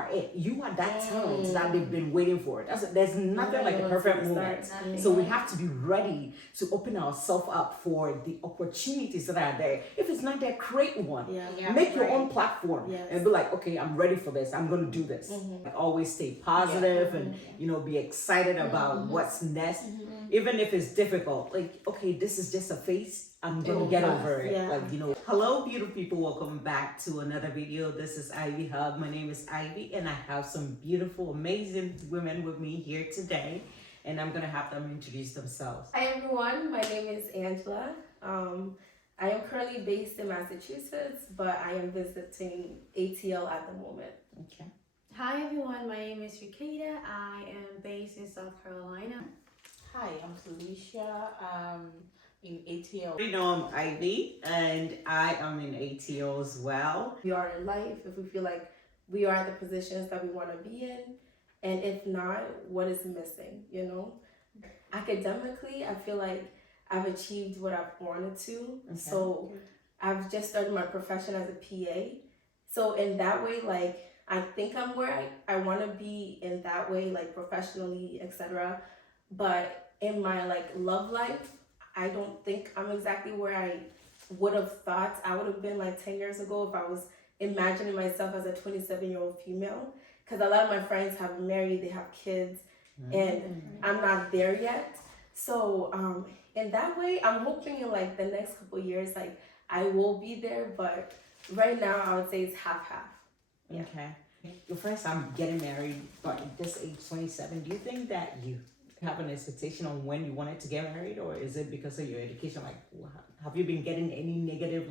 are it. You are that talent that they've been waiting for. There's nothing like a perfect moment. So we have to be ready to open ourselves up for the opportunities that are there. If it's not there, create one. Make your own platform and be like, okay, I'm ready for this. I'm going to do this. Like, always stay positive and, be excited about what's next. Even if it's difficult, like, okay, this is just a phase. I'm gonna get over it. Hello, beautiful people. Welcome back to another video. This is Ivy Hug. My name is Ivy, and I have some beautiful, amazing women with me here today, and I'm gonna have them introduce themselves. Hi everyone, my name is Angela. I am currently based in Massachusetts, but I am visiting ATL at the moment. Okay. Hi everyone, my name is Rikeda. I am based in South Carolina. Hi, I'm Felicia. In ATL. You know, I'm Ivy, and I am in ATL as well. We are in life if we feel like we are at the positions that we want to be in, and if not, what is missing, Academically, I feel like I've achieved what I've wanted to. So I've just started my profession as a PA. So in that way, like, I think I'm where I want to be in that way, like professionally, etc. But in my love life, I don't think I'm exactly where I would have thought I would have been 10 years ago if I was imagining myself as a 27-year-old female. Because a lot of my friends have married, they have kids, and I'm not there yet. So in that way, I'm hoping in the next couple of years, I will be there. But right now, I would say it's half-half. Yeah. Okay. Your first time getting married, but at this age, 27, do you think that you have an expectation on when you wanted to get married, or is it because of your education? Have you been getting any negative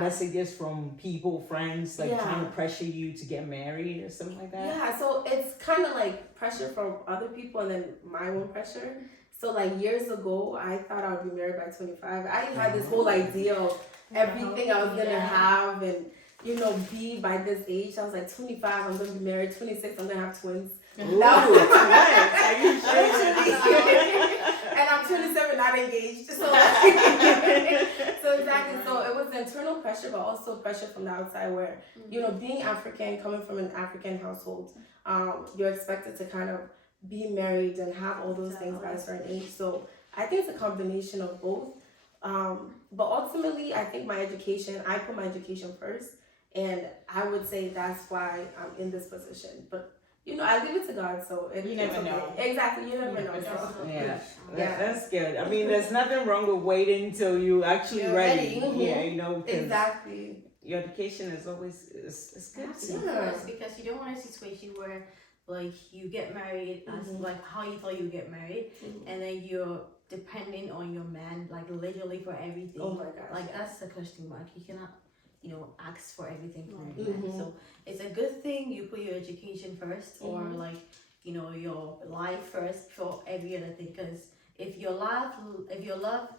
messages from people, friends, trying to pressure you to get married or something like that? Yeah, so it's kind of pressure from other people and then my own pressure. So years ago, I thought I would be married by 25. I had this whole idea of everything I was gonna have and be by this age. I was 25, I'm gonna be married. 26, I'm gonna have twins. Ooh, nice. Are you And I'm 27, not engaged. So, so exactly. So it was internal pressure, but also pressure from the outside where, being African, coming from an African household, you're expected to kind of be married and have all those things by a certain age. So I think it's a combination of both. But ultimately, I think I put my education first. And I would say that's why I'm in this position. But I leave it to God, so you never know. Exactly, you never know. So. That's good. I mean, there's nothing wrong with waiting until you actually ready. Yeah, exactly. Your education is always it's good. Because you don't want a situation where you get married as how you thought you get married, and then you're depending on your man literally for everything. Oh my gosh. That's the question mark. You cannot ask for everything from your man. So it's a good thing you put your education first, or your life first before every other thing. Because if your love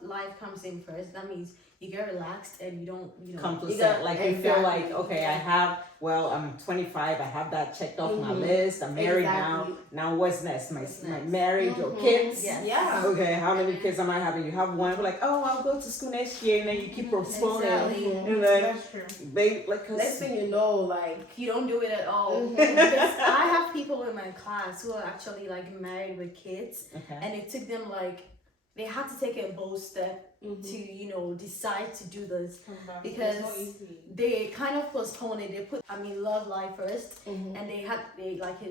life comes in first, that means you get relaxed and you don't complacent. You feel okay, I'm 25, I have that checked off my list, I'm married now what's next? My marriage or kids? Yeah. Okay, how many kids am I having? You have one, we're I'll go to school next year, and then you keep postponing. And then they next thing you know, you don't do it at all. Because I have people in my class who are actually married with kids, and it took them they had to take a bold step to decide to do this, because they kind of postponed it. They put love life first, and they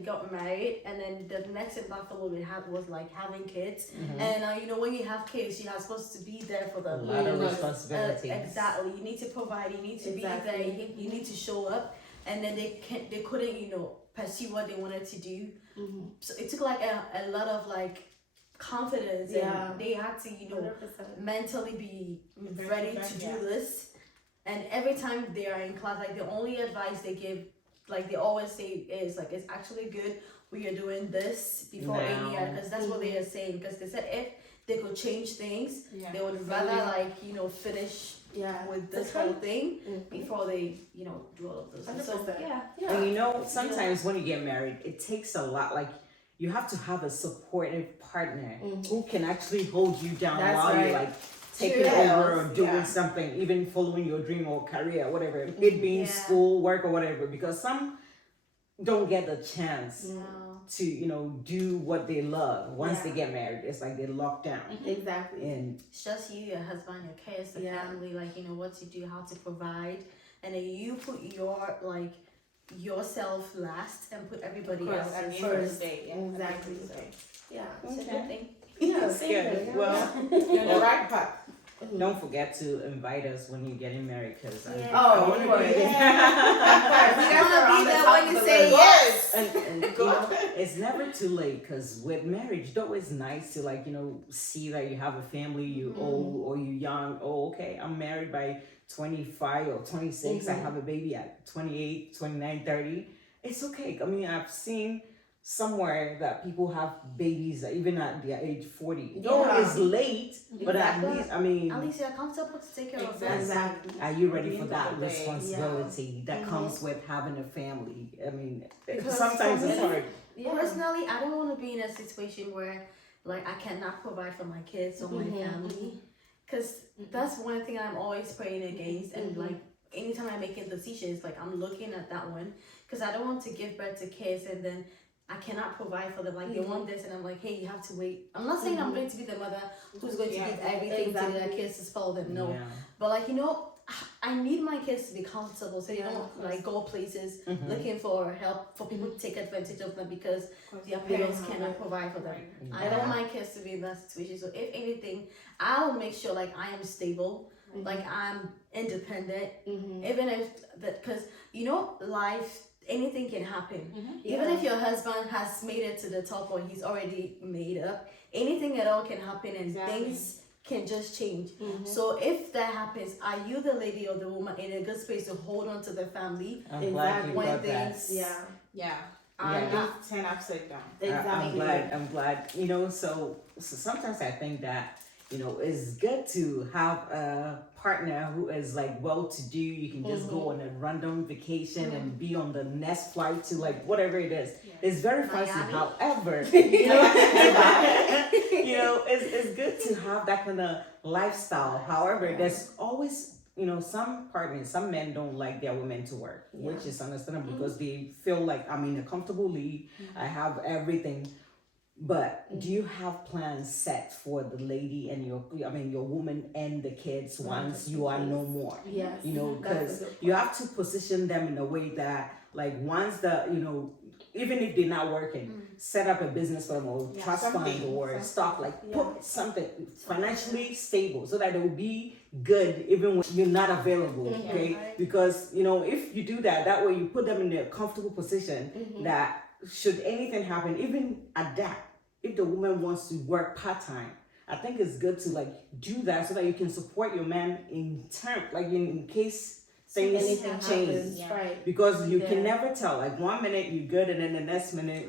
got married, and then the next step that followed it was having kids, and when you have kids, you're not supposed to be there for them. A lot of responsibilities. Exactly, you need to provide, you need to be there, you need to show up, and then they couldn't pursue what they wanted to do. So it took a lot of confidence, and they had to 100%. Mentally be ready to do this. And every time they are in class, the only advice they give, they always say is it's actually good we are doing this before any other, because that's what they are saying. Because they said if they could change things, they would rather finish with this whole thing before they do all of those. So and sometimes when you get married, it takes a lot. You have to have a supportive partner who can actually hold you down while you're taking True. over or doing Yeah. something, even following your dream or career, whatever, it being Yeah. school, work, or whatever, because some don't get the chance No. to, do what they love. Once they Yeah. get married, it's like they're locked down. Exactly. And It's just you, your husband, your kids, the Yeah. family, like, what to do, how to provide. And then you put yourself last and put everybody Because else at the end first. of the day, yeah. Exactly. At the end of the day. Yeah. It's a Okay. good thing. Yeah, It's same good. here. Well, You're on the right path. don't forget to invite us when you're getting married, because Yeah. Oh, wanna of course. be- You guys wanna are be on the there top when of you the say list. yes. And it's never too late, because with marriage, though it's nice to see that you have a family, you old or you young. Oh, okay, I'm married by 25 or 26. I have a baby at 28, 29, 30. It's okay. I mean, I've seen somewhere that people have babies even at their age 40. Though Yeah. it's late, but at Exactly. least, I mean, At least you're comfortable to take care of them. Exactly. are you ready At the for end that of the day, responsibility that comes with having a family? I mean, Because sometimes for it's me- hard. Yeah. Personally, I don't want to be in a situation where, like, I cannot provide for my kids or my family. Because that's one thing I'm always praying against. And, like, anytime I'm making decisions, like, I'm looking at that one. Because I don't want to give birth to kids and then I cannot provide for them. Like, they want this, and I'm like, hey, you have to wait. I'm not saying I'm going to be the mother who's going to Yeah. give everything to their Exactly. kids to spoil them. No. Yeah. But, like, I need my kids to be comfortable so they don't, like, go places looking for help for people to take advantage of them because their parents cannot provide for them. I don't want my kids to be in that situation. So, if anything, I'll make sure, like, I am stable, like, I'm independent, even if that, because, life, anything can happen. Even if your husband has made it to the top or he's already made up, anything at all can happen and things can just change. So if that happens, are you the lady or the woman in a good space to hold on to the family? I'm glad you When brought that. things Yeah. Yeah. Yeah. Not turn upside down. Exactly. I'm glad. So sometimes I think that, it's good to have a partner who is like well-to-do. You can just go on a random vacation and be on the next flight to like whatever it is. It's very fancy. Miami. However, it's good to have that kind of lifestyle. However, there's always, some partners, some men don't like their women to work, which is understandable because they feel like I'm in a comfortable league. I have everything. But do you have plans set for the lady and your woman and the kids once you are no more? Yes. Because you have to position them in a way that, like, once even if they're not working, set up a business for them or trust fund or stock, like put something financially stable so that they will be good even when you're not available. Okay, because if you do that way you put them in a comfortable position that should anything happen, even at that, if the woman wants to work part-time, I think it's good to like do that so that you can support your man in turn, like in case things Anything change. happens, right? Because you can never tell. Like 1 minute you're good, and then the next minute,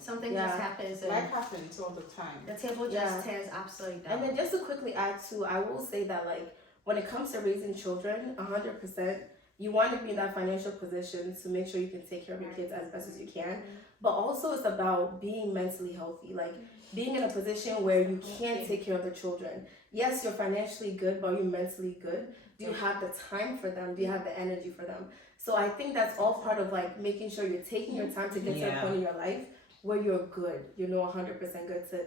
Something just happens Life and happens all the time. the table just turns upside down. And then just to quickly add to, I will say that like when it comes to raising children, 100%, you want to be in that financial position to make sure you can take care of your kids as best as you can. But also it's about being mentally healthy, like being in a position where you can take care of the children. Yes, you're financially good, but you're mentally good. Do you have the time for them? Do you have the energy for them? So I think that's all part of like making sure you're taking your time to get to a point in your life where you're good, 100% good to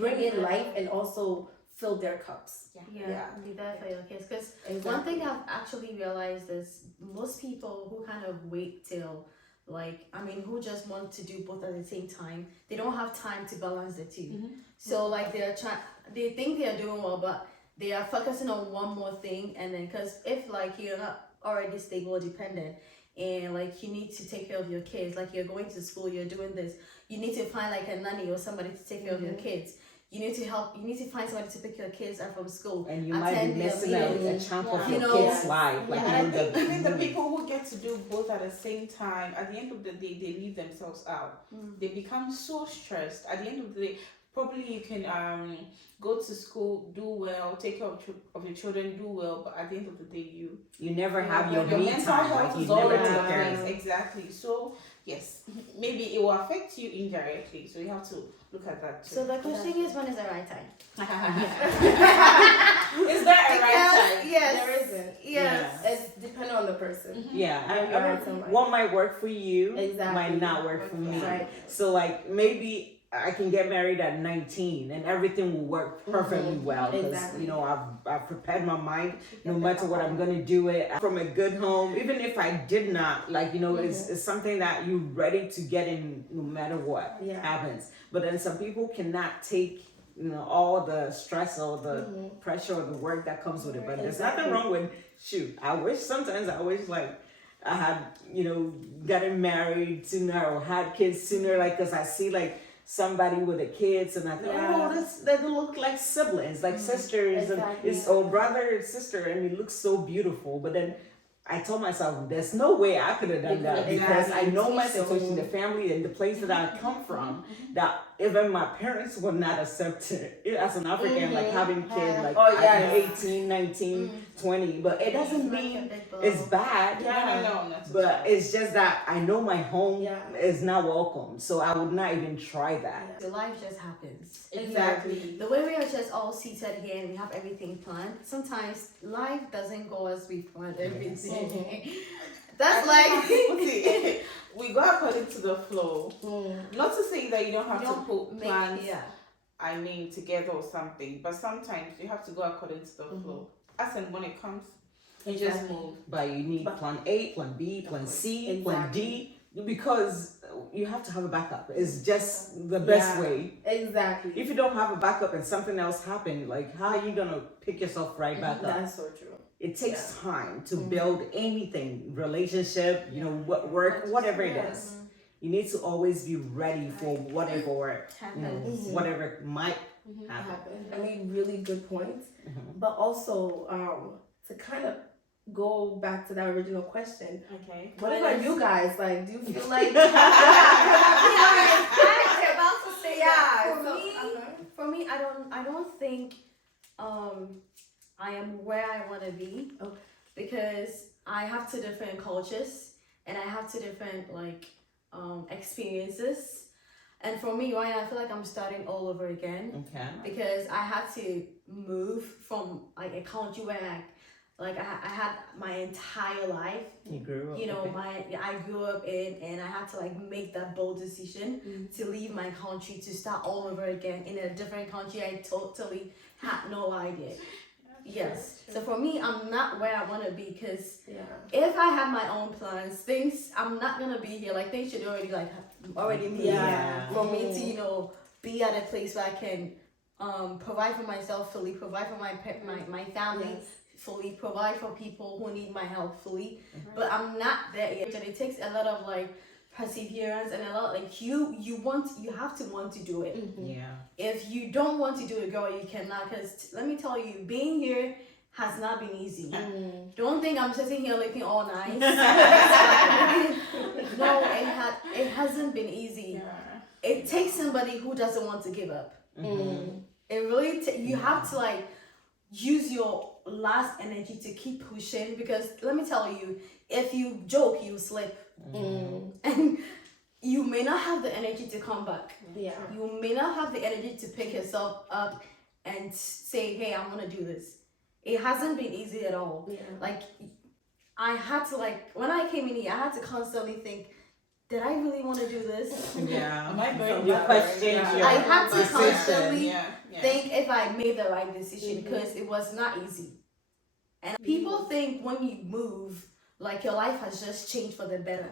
bring in life and also fill their cups. Yeah, be there for your kids. Because one thing I've actually realized is most people who kind of wait till who just want to do both at the same time, they don't have time to balance the two. So like they think they're doing well, but they are focusing on one more thing. And then because if like you're not already stable or dependent and like you need to take care of your kids, like you're going to school, you're doing this, you need to find like a nanny or somebody to take care of your kids. You need to find somebody to pick your kids up from school. And you might be missing out a chunk of your kid's life. Like, and I think even the people who get to do both at the same time, at the end of the day, they leave themselves out. They become so stressed. At the end of the day, probably you can go to school, do well, take care of your children, do well, but at the end of the day, You never have your your me mental time. health Like you is all never over take the care of place. Exactly. So yes, maybe it will affect you indirectly. So you have to look at that too. So the question is, when is the right time? Is there a right time? Yes. There isn't. Yes. It's depending on the person. Yeah, You're right, somebody. what might work for you Exactly. might not work for me. Right. So like maybe I can get married at 19 and everything will work perfectly well because Exactly. you know I've prepared my mind. No matter what, I'm gonna do it from a good home. Even if I did not, like you know, it's something that you're ready to get in no matter what happens. But then some people cannot take all the stress or the pressure or the work that comes with it. But there's nothing wrong with I wish like I had gotten married sooner or had kids sooner, like because I see like somebody with the kids and I thought they look like siblings, like sisters, and it's brother and sister, and it looks so beautiful. But then I told myself, there's no way I could have done that because I know my situation, the family and the place that I come from, that even my parents would not accept it as an African, like having kids like at 18, 19, 20. But it doesn't mean it's bad. No, But it's just that I know my home is not welcome. So I would not even try that. The life just happens. Exactly. The way we are just all seated here and we have everything planned, sometimes life doesn't go as we planned everything. That's like we go according to the flow. Not to say that you don't have to put plans together or something, but sometimes you have to go according to the flow. As and when it comes, you just move. But you need plan A, plan B, plan C, plan D, because you have to have a backup. It's just the best way. Exactly. If you don't have a backup and something else happened, like how are you gonna pick yourself right back up? That's so true. It takes time to build anything, relationship, work, whatever it is. You need to always be ready for whatever whatever might happen. I mean, really good points. But also, to kind of go back to that original question. Okay. What about you guys? Like, do you feel like? For me, I don't think I am where I want to be because I have two different cultures and I have two different experiences. And for me, right now, I feel like I'm starting all over again. Okay. Because I had to move from like a country where I had my entire life. You grew up. I grew up in, and I had to make that bold decision to leave my country to start all over again in a different country. I totally had no idea. Yes. So for me, I'm not where I want to be because if I have my own plans, I'm not gonna be here. Like things should already be here for me to be at a place where I can provide for myself fully, provide for my family fully, provide for people who need my help fully. But I'm not there yet. And it takes a lot of perseverance and a lot you have to want to do it. If you don't want to do it, girl, you cannot, because let me tell you, being here has not been easy. Don't think I'm sitting here looking all nice. No, it hasn't been easy. It takes somebody who doesn't want to give up. It really you have to use your last energy to keep pushing, because let me tell you, if you joke, you slip. And you may not have the energy to come back. You may not have the energy to pick yourself up and say, hey, I want to do this. It hasn't been easy at all. I had to when I came in here, I had to constantly think, did I really want to do this? Am I going You question I had to constantly think if I made the right decision, because it was not easy. And people think when you move, your life has just changed for the better,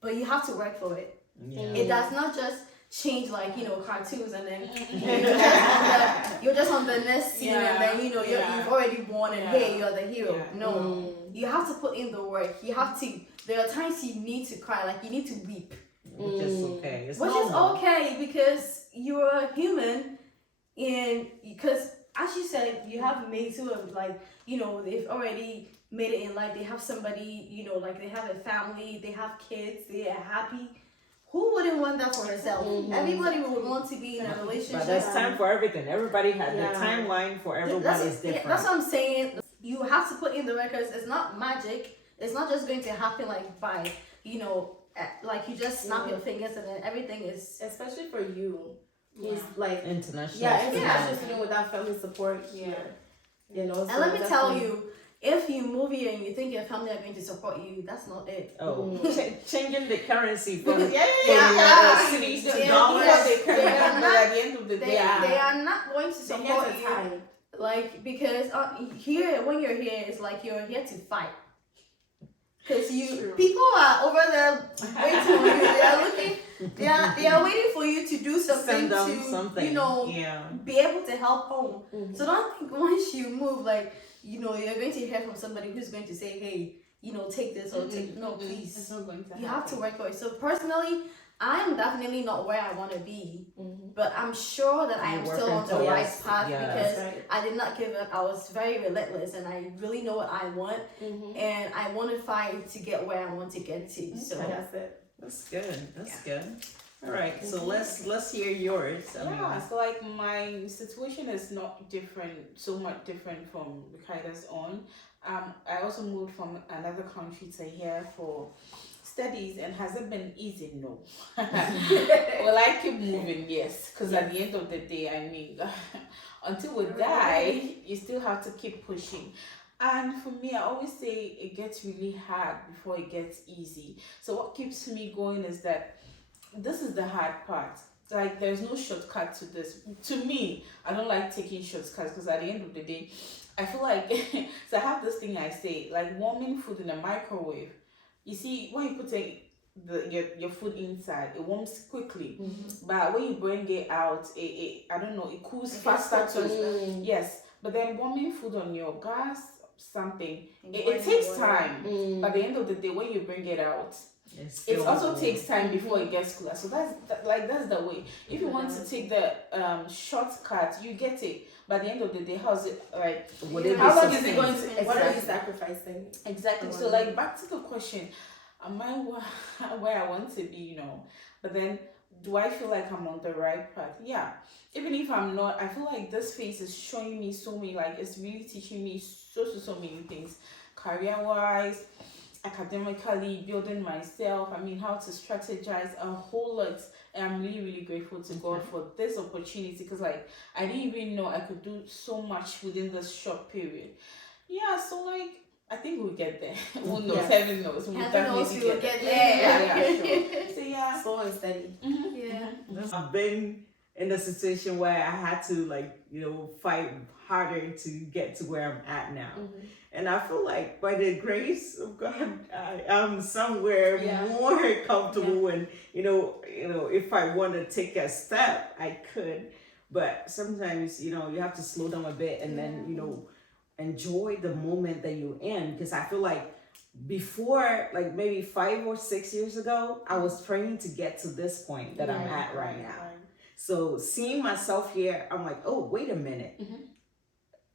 but you have to work for it. It does not just change cartoons and then you're just on the next scene and then you've already won and hey, you're the hero. No, you have to put in the work. You have to. There are times you need to cry, you need to weep, which is okay. Which is okay because you're a human, and because as you said, you have mates who have they've already made it in life. They have somebody, they have a family, they have kids, they are happy. Who wouldn't want that for herself? Everybody would want to be in a relationship. But there's time for everything. Everybody has the timeline for everyone is different. That's what I'm saying. You have to put in the records. It's not magic. It's not just going to happen like by, like you just snap your fingers and then everything is. Especially for you. He's like international. International student without family support. Yeah. And let me tell you, if you move here and you think your family are going to support you, that's not it. Oh, changing the currency from cities to dollars. At the end of the day, they are not going to support you. Like, because here, when you're here, it's like you're here to fight. Because people are over there waiting on you. They are looking. They are waiting for you to do something be able to help home. So don't think once you move, like you're going to hear from somebody who's going to say, hey, take this or take no, please. It's not going to you have to work for it. So personally, I'm definitely not where I want to be, but I'm sure that I am still on the right path because I did not give up. I was very relentless and I really know what I want and I want to fight to get where I want to get to. So that's it. That's good. That's good. All right, so let's hear yours. So like my situation is not so much different from Rikaita's own. I also moved from another country to here for studies, and has it been easy? No. Well, I keep moving, yes, because at the end of the day, I mean, until we die, you still have to keep pushing. And for me, I always say it gets really hard before it gets easy. So what keeps me going is that this is the hard part. Like, there's no shortcut to this. To me, I don't like taking shortcuts because at the end of the day, I feel like, so I have this thing I say, like warming food in a microwave. You see, when you put your food inside, it warms quickly. But when you bring it out, I don't know, it cools faster too. Yes, but then warming food on your gas, it takes time. But at the end of the day, when you bring it out, it also takes time before it gets cooler. So that's the way. If you want to take the shortcut, you get it. But at the end of the day, how's it like? How long is it going to? What are you sacrificing? Exactly. So like back to the question, am I where I want to be? But then, do I feel like I'm on the right path? Yeah. Even if I'm not, I feel like this phase is showing me so many, like it's really teaching me so many things, career-wise, academically, building myself. I mean, how to strategize a whole lot. And I'm really, really grateful to God for this opportunity because, like, I didn't even know I could do so much within this short period. Yeah, so, like, I think we'll get there. Who knows? Heaven knows. We'll definitely get there. Sure. So, yeah. Slow and steady. I've been in a situation where I had to, fight harder to get to where I'm at now. And I feel like by the grace of God, I am somewhere more comfortable. And if I want to take a step, I could. But sometimes, you have to slow down a bit and then, enjoy the moment that you're in. Because I feel like before, like maybe 5 or 6 years ago, I was praying to get to this point that I'm at right now. So seeing myself here, I'm like, oh, wait a minute.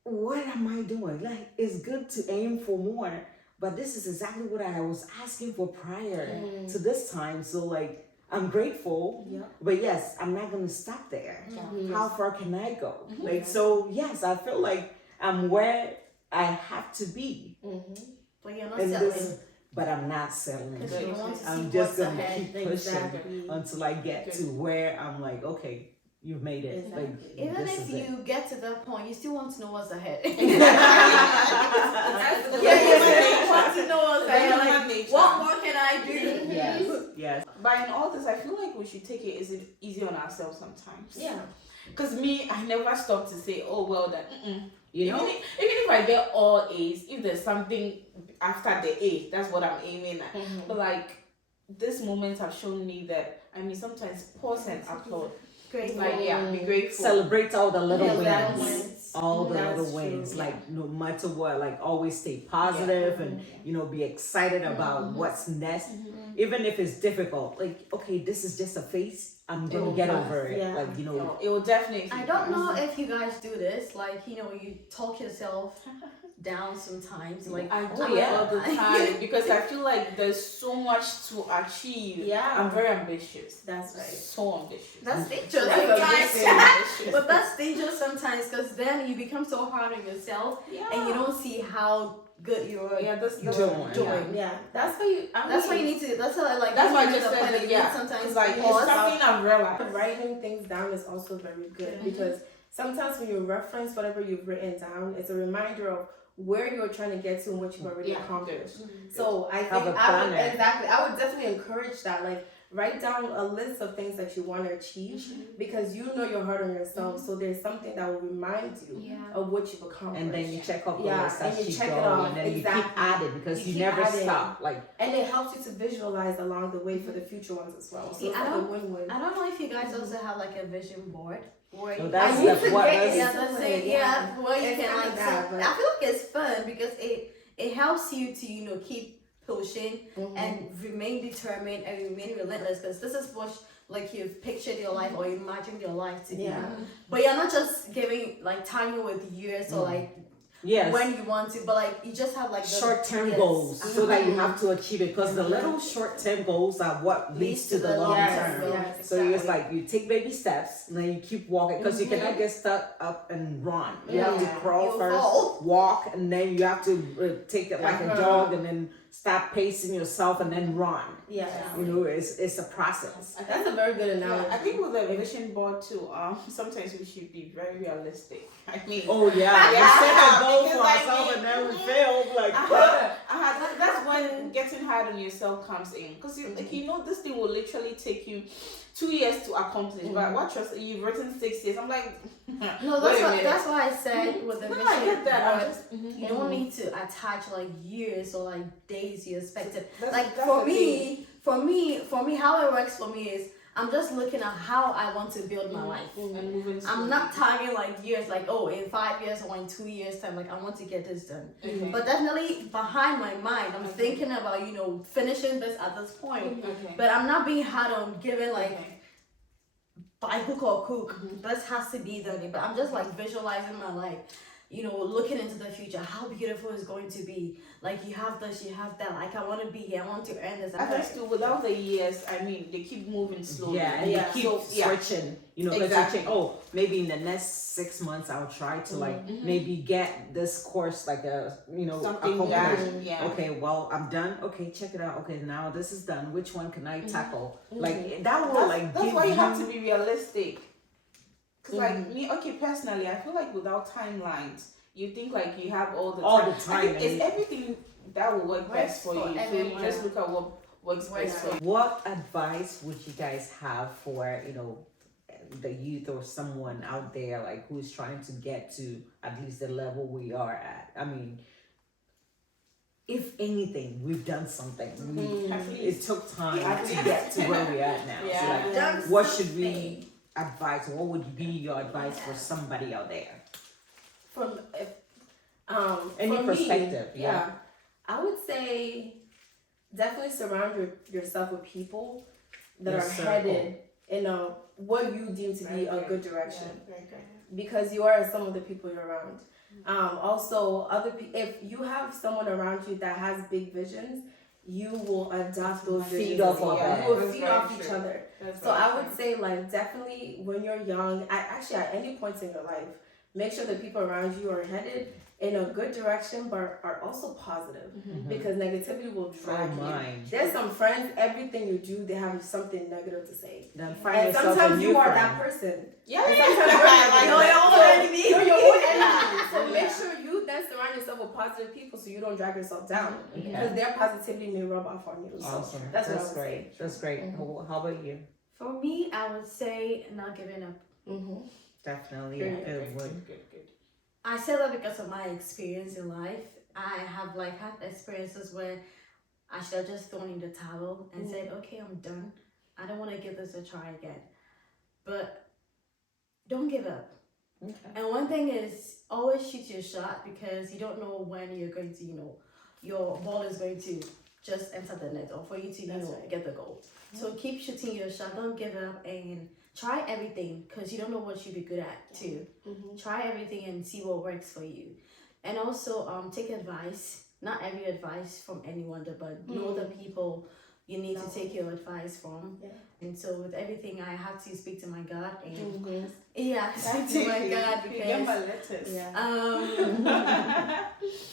What am I doing? Like, it's good to aim for more, but this is exactly what I was asking for prior to this time. So, like, I'm grateful, but yes, I'm not going to stop there. How far can I go? Like, so, yes, I feel like I'm where I have to be. But you're not settling. But I'm not settling. Because you want to see I'm just what's going to ahead. keep pushing until I get to where I'm like, okay, you've made it. Like, even if you get to that point, you still want to know what's ahead. You want to know what's ahead. Like, what more can I do? Yes. But in all this, I feel like we should take it easy on ourselves sometimes. Yeah. Because me, I never stop to say, oh, well, that, even if I get all A's, if there's something after the A, that's what I'm aiming at. But like, this moment have shown me that, I mean, sometimes pause and applaud. Grateful. Like, be grateful. Celebrate all the little wins. wins. All the That's little wins. Like, no matter what, like, always stay positive and, be excited about what's next. Even if it's difficult. Like, okay, this is just a phase. I'm going to get over it. Like, it will definitely. I don't know if you guys do this. Like, you talk yourself down sometimes. Like I do Oh, yeah. all the time because I feel like there's so much to achieve. Yeah. I'm very ambitious. That's right. So ambitious. that's dangerous That's a sometimes. big ambitious. But that's dangerous sometimes because then you become so hard on yourself Yeah. and you don't see how good you're that's doing. doing. Yeah. That's why you. That's why you need to. That's why That's why I you just need to said plan that. it. Yeah. Sometimes It's like pause. it's something I've realized. Writing things down is also very good Mhm. because sometimes when you reference whatever you've written down, it's a reminder of where you're trying to get to and what you've already accomplished. So I think Have a I would planner. exactly I would definitely encourage that. Like write down a list of things that you want to achieve because you know you're hard on yourself. So there's something that will remind you Yeah. of what you've accomplished. And then you check off the Yeah, list and as you you check go, it off. and then you Exactly. keep adding because You you keep never adding. stop. Like, And it helps you to visualize along the way for the future ones as well. So See, it's I like a don't- win-win. I don't know if you guys also have like a vision board where so you that's I need that's to what get that's, yeah, that's it. Yeah, where you It's can kinda like. bad, but- I feel like it's fun because it helps you to keep pushing and remain determined and remain relentless because this is what like you've pictured your life or imagined your life to be. Yeah. But you're not just giving like timing with years or like yes. when you want to, but like you just have like the- short-term yes. goals so that you have to achieve it because the Mhm. little short-term goals are what leads to the long Yes, term. yes, So it's exactly. like you take baby steps and then you keep walking because you cannot get stuck up and run. You have to Yeah. crawl You'll first, fall. walk, and then you have to take it like a Uh-huh. jog and then stop pacing yourself and then run. Yes. You know, it's a process. That's a very good analogy. I think with the vision board too, sometimes we should be very realistic. I mean, Oh yeah, we Yeah, set a goal because for I ourselves mean- and then we fail. Like, that's when getting hard on yourself comes in. Because like you know this thing will literally take you 2 years to accomplish. But what trust you've written 6 years. I'm like No, wait a minute. that's why I said with the No, vision I get that. I'm board, just you don't need to attach like years or like days you expected. That's- Like that's for the me, how it works for me is I'm just looking at how I want to build my life. and moving. I'm not targeting like years, like oh, in 5 years or in 2 years time, like I want to get this done. Okay. But definitely behind my mind, I'm thinking about finishing this at this point. Okay. But I'm not being hard on giving like Okay. by hook or crook. This has to be done. But I'm just like visualizing my life. Looking into the future, how beautiful it's going to be. Like you have this, you have that. Like I want to be here. I want to earn this. I think too, without the years, I mean, they keep moving slowly. yeah, and Yeah. you keep So, yeah. switching. Because Exactly. you think, oh, maybe in the next 6 months I'll try to like maybe get this course like Something accomplished. done. Yeah. Okay, well I'm done. Okay, check it out. Okay, now this is done. Which one can I tackle? Like that will like That's give why you you have to be realistic. Cause like me, okay, personally, I feel like without timelines, you think like you have all the all time. the time. I think it's everything that will work best for you. So you everyone. just look at what works best for you. What advice would you guys have for the youth or someone out there like who's trying to get to at least the level we are at? I mean, if anything, we've done something. It took time to get to where we are now. Yeah. So like, Done what should something. we advise? What would be your advice for somebody out there? From Any for me, perspective, yeah. I would say definitely surround yourself with people that Your are circle. headed in what you deem to be a good direction. Very good. Because you are some of the people you're around. Also, if you have someone around you that has big visions, you will adopt those Feed visions. off as well. of that. You will That's feed very off each true. other. That's So very I would true. say, like, definitely when you're young, actually at any point in your life, make sure the people around you are headed in a good direction, but are also positive. Because negativity will drag you. mine. There's some friends, everything you do, they have something negative to say. Then find And yourself a sometimes new you are friend. that person. Yeah, And yeah, sometimes yeah. you're your own enemy. You're your own enemy. Yeah. So make Yeah. sure you then surround yourself with positive people so you don't drag yourself down. Okay. Because their positivity may rub off on you. So Awesome. that's what I That's would great. say. That's great. How about you? For me, I would say not giving up. Mm-hmm. Definitely. Good, I would. Good. I say that because of my experience in life. I have like had experiences where I should have just thrown in the towel and said, okay, I'm done. I don't want to give this a try again. But don't give up. Okay. And one thing is always shoot your shot because you don't know when you're going to, your ball is going to just enter the net or for you to, get the goal. So keep shooting your shot. Don't give up and try everything because you don't know what you'll be good at too. Try everything and see what works for you. and also take advice. Not every advice from anyone, but know the people you need to take your advice from. Yeah. And so with everything, I have to speak to my God and Mm-hmm. speak to my God because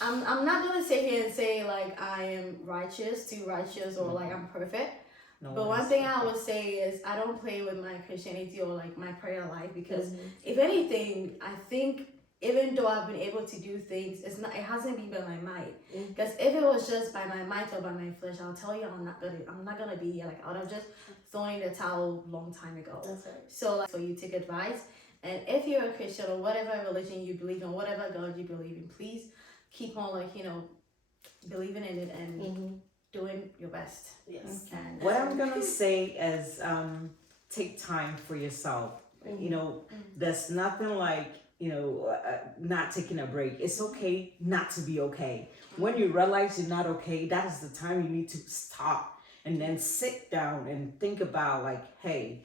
I'm not gonna sit here and say like I am too righteous, or like I'm perfect. No But one's one thing I perfect. would say is I don't play with my Christianity or like my prayer life, because if anything, I think even though I've been able to do things, it hasn't been by my might. Because if it was just by my might or by my flesh, I'll tell you I'm not gonna be here. Like I would have just thrown in the towel long time ago. That's right. So you take advice, and if you're a Christian or whatever religion you believe in, whatever God you believe in, please keep on believing in it and doing your best. Yes. And What I'm gonna say is take time for yourself. There's nothing like not taking a break. It's okay not to be okay. When you realize you're not okay, that is the time you need to stop and then sit down and think about like, hey,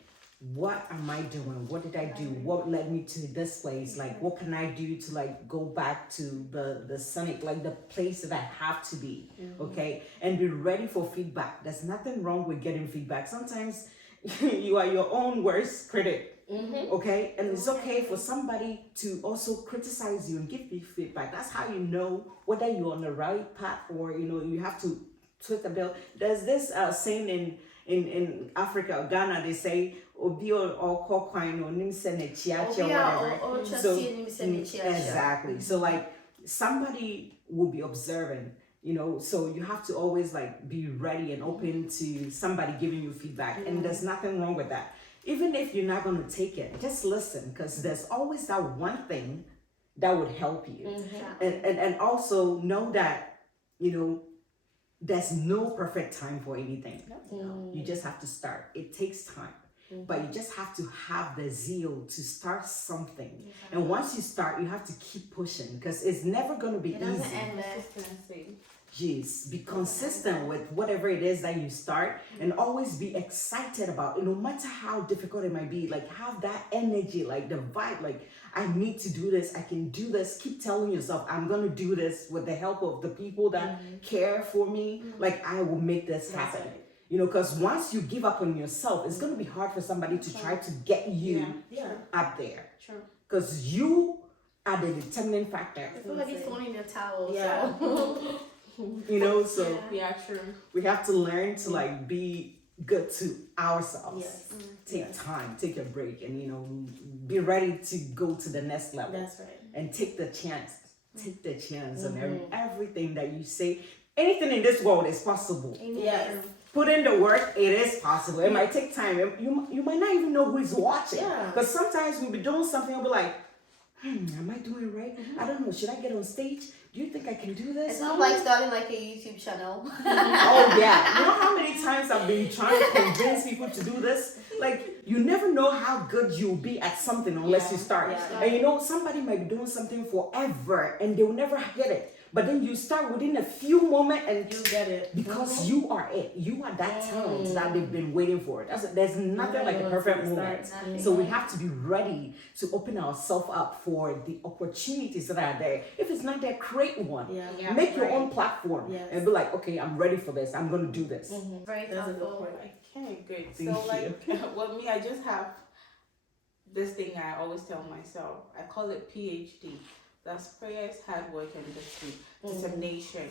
what am I doing? What did I do? What led me to this place? Like, what can I do to like go back to the sonic, like the place that I have to be, okay? And be ready for feedback. There's nothing wrong with getting feedback. Sometimes you are your own worst critic, okay? And it's okay for somebody to also criticize you and give you feedback. That's how you know whether you're on the right path or, you have to twist a belt. There's this saying in Africa or Ghana, they say, Obi or coin or nimsene chiachi or whatever. So exactly. So like somebody will be observing, so you have to always like be ready and open to somebody giving you feedback. And there's nothing wrong with that. Even if you're not going to take it, just listen, because there's always that one thing that would help you. And also know that, there's no perfect time for anything. You just have to start. It takes time. But you just have to have the zeal to start something. And once you start, you have to keep pushing, because it's never going to be easy. Jeez, be consistent with whatever it is that you start, and always be excited about it, no matter how difficult it might be. Like have that energy, like the vibe, like I need to do this, I can do this. Keep telling yourself, I'm gonna do this with the help of the people that care for me. Like I will make this happen. Because once you give up on yourself, it's gonna be hard for somebody to try to get you up there. True. Because you are the determining factor. I feel like it's throwing in the towel. Yeah. So true. we have to learn to like be good to ourselves. Yes. Take time, take a break, and be ready to go to the next level. That's right. And take the chance. Take the chance on everything that you say. Anything in this world is possible. Yes. Put in the work, it is possible. It might take time. You might not even know who is watching. Yeah. Because sometimes we'll be doing something and we'll be like, am I doing it right? I don't know. Should I get on stage? Do you think I can do this? It's not like starting like a YouTube channel. Oh yeah. You know how many times I've been trying to convince people to do this? Like, you never know how good you'll be at something unless you start. Yeah. And somebody might be doing something forever and they'll never get it. But then you start within a few moments and You get it. because you are it. You are that talent that they've been waiting for. There's nothing like a perfect moment. So we have to be ready to open ourselves up for the opportunities that are there. If it's not there, create one. Yeah. Make your own platform Yes. and be like, okay, I'm ready for this. I'm going to do this. Very That's a good powerful. point. Okay, good. Thank So like, well, me, I just have this thing I always tell myself. I call it PhD. That's prayers, hard work, and determination.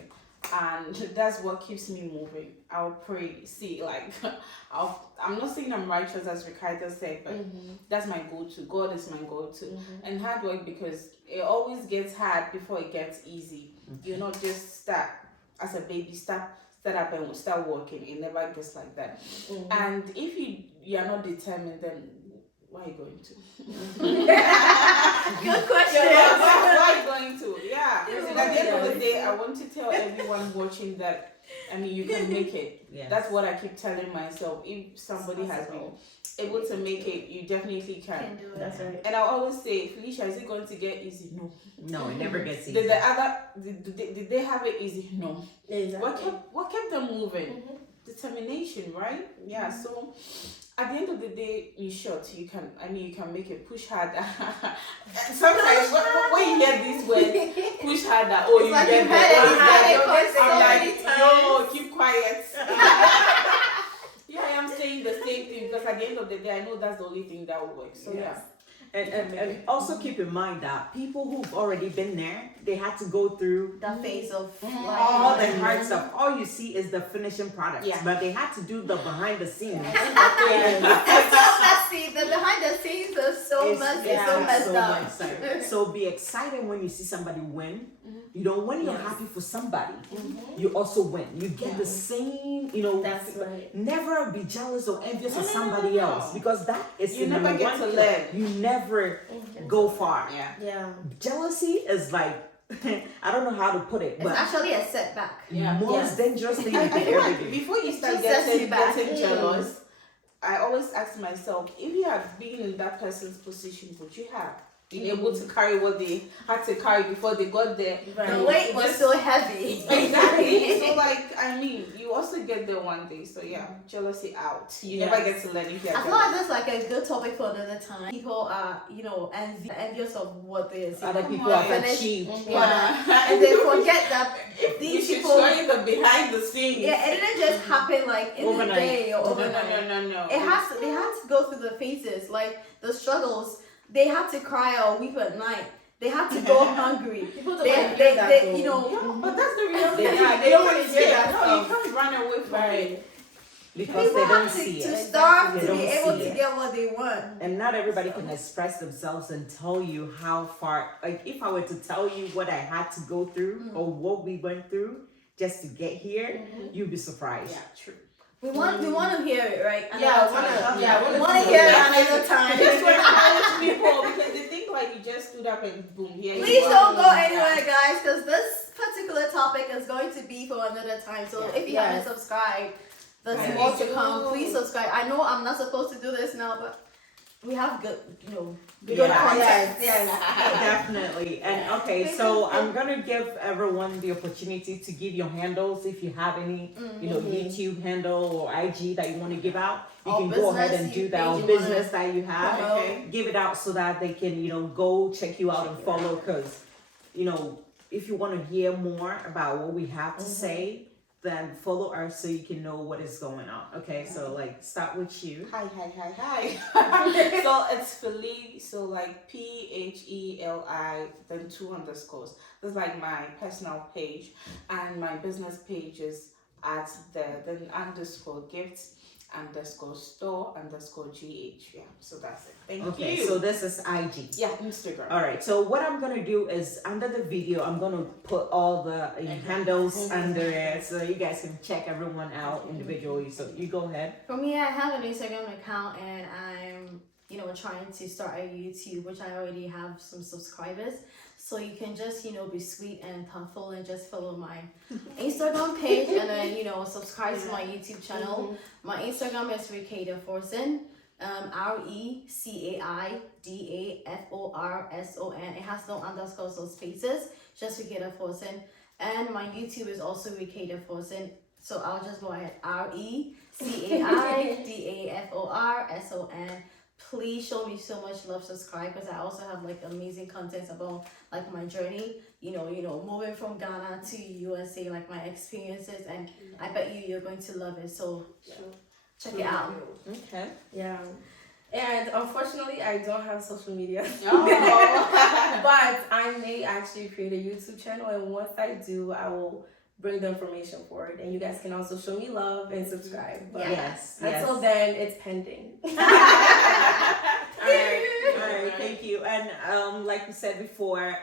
And that's what keeps me moving. I'll pray. See, like, I'm not saying I'm righteous, as Ricardo said, but that's my go-to. God is my go-to. And hard work, because it always gets hard before it gets easy. You not just start as a baby, start up and start working. It never gets like that. And if you are not determined, then why are you going to? Good question. Why are you going to? Yeah. And at the end of the day, I want to tell everyone watching that, you can make it. Yes. That's what I keep telling myself. If somebody has been able to make it, you definitely can. do it. That's right. And I always say, Felicia, is it going to get easy? No. No, it never gets easy. Did they have it easy? No. Exactly. What kept them moving? determination, right? Yeah. So at the end of the day, in short, you can make it push harder. Sometimes when you hear these words, push harder, oh, It's you like get you've heard it I'm many like, times. yo, keep quiet. Yeah, I am saying the same thing because at the end of the day, I know that's the only thing that will work. So yeah. And also keep in mind that people who've already been there, they had to go through That phase of all the hard stuff. All you see is the finishing product, Yeah. but they had to do the behind the scenes. It's so messy. The behind the scenes is so It's- messy, it's so messed so up. much exciting. So be excited when you see somebody win. You know, when you're happy for somebody, you also win. You get the same, you know. That's right. Never be jealous or envious of No. somebody else, because that is You the never number get one to killer. learn. You never go far. Yeah. Yeah. Jealousy is like I don't know how to put it, It's but actually a setback. Yeah. most dangerous thing I you can feel ever like do. before you start Just sets you back. getting jealous, I always ask myself, if you had been in that person's position, would you have been able to carry what they had to carry before they got there? The weight was so heavy. Exactly. So like, I mean, you also get there one day. So yeah, jealousy out. You never get to learn if you're I feel like that's like a good topic for another time. People are, envious of what they see. Other Like, people they're have finished, achieved. and they forget that we these should people. show you the behind the scenes. Yeah, it didn't just happen like in Overnight. a day or No, overnight. no. They had to go through the phases, like the struggles. They had to cry or weep at night. They had to go hungry. People don't They, want to hear that they, though. you know, Yeah, but that's the reality. They don't want to hear that No, stuff. you can't run away from it. Because people they don't have see to it. starve They to be don't able see to it. get what they want. And not everybody can express themselves and tell you how far. Like if I were to tell you what I had to go through or what we went through just to get here, you'd be surprised. Yeah, true. We want to hear it, right? Yeah, we want to hear it another time. Just to encourage people because they think like you just stood up and boom, here you Please are. don't go anywhere, guys, because this particular topic is going to be for another time. So if you haven't subscribed, there's Yeah. more to come. Please subscribe. I know I'm not supposed to do this now, but we have good, good Yeah. content. Definitely. And okay, so I'm gonna give everyone the opportunity to give your handles if you have any, YouTube handle or IG that you want to give out. You Or can go ahead business and do you that, or think you business that you have. promote. Okay. Give it out so that they can, go check you out and follow. Because, if you want to hear more about what we have to say, then follow us so you can know what is going on. Okay, so like start with you. Hi. So it's Philly, so like PHELI, then 2 underscores. That's like my personal page, and my business page is at then underscore gifts underscore store underscore GH. Yeah, so that's it. Thank Okay, you. so this is IG. Yeah, Instagram. All right, so what I'm gonna do is under the video, I'm gonna put all the handles under it so you guys can check everyone out individually. So you go ahead. For me, I have an Instagram account and I'm, trying to start a YouTube, which I already have some subscribers. So you can just, be sweet and thoughtful and just follow my Instagram page and then, subscribe to my YouTube channel. My Instagram is Ricada Forson, RECAIDAFORSON. It has no underscores or spaces, just Ricada Forson. And my YouTube is also Ricada Forson. So I'll just go ahead, RECAIDAFORSON. Please show me so much love, subscribe, because I also have like amazing content about like my journey, moving from Ghana to USA, like my experiences, and I bet you're going to love it. So check it out. Okay. Yeah. And unfortunately, I don't have social media. Oh. But I may actually create a YouTube channel, and once I do, I will bring the information for it. And you guys can also show me love and subscribe. But Yes. until then, it's pending. All right, thank you. And like we said before,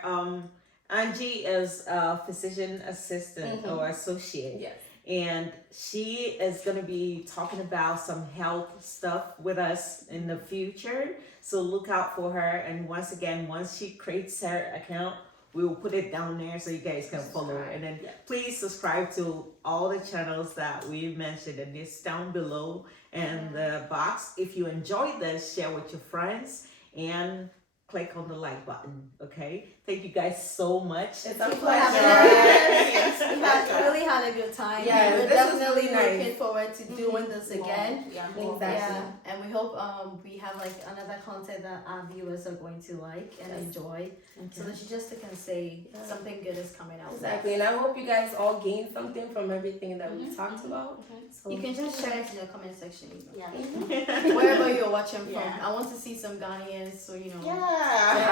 Angie is a physician assistant or associate. Yes. And she is going to be talking about some health stuff with us in the future. So look out for her. And once she creates her account, we will put it down there so you guys can follow her. And then please subscribe to all the channels that we've mentioned, and it's down below in the box. If you enjoyed this, share with your friends and click on the like button. Okay, thank you guys so much. It's a Thank you for pleasure. having us. We really had a good time. Yeah, we're this is definitely really nice. looking forward to doing this again. Yeah. Exactly. Yeah, and we hope we have like another content that our viewers are going to like and enjoy. So that you can say something good is coming out. Exactly, and I hope you guys all gained something from everything that we've talked about. So You can just share it in the comment section. Yeah. Wherever you're watching from. Yeah. I want to see some Ghanaians, so Yeah. some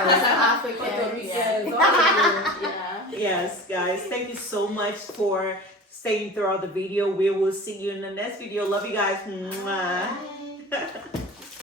Puerto Africans. Ricans, all of you. Yeah. Yes, guys, thank you so much for staying throughout the video. We will see you in the next video. Love you guys. Mwah. Bye.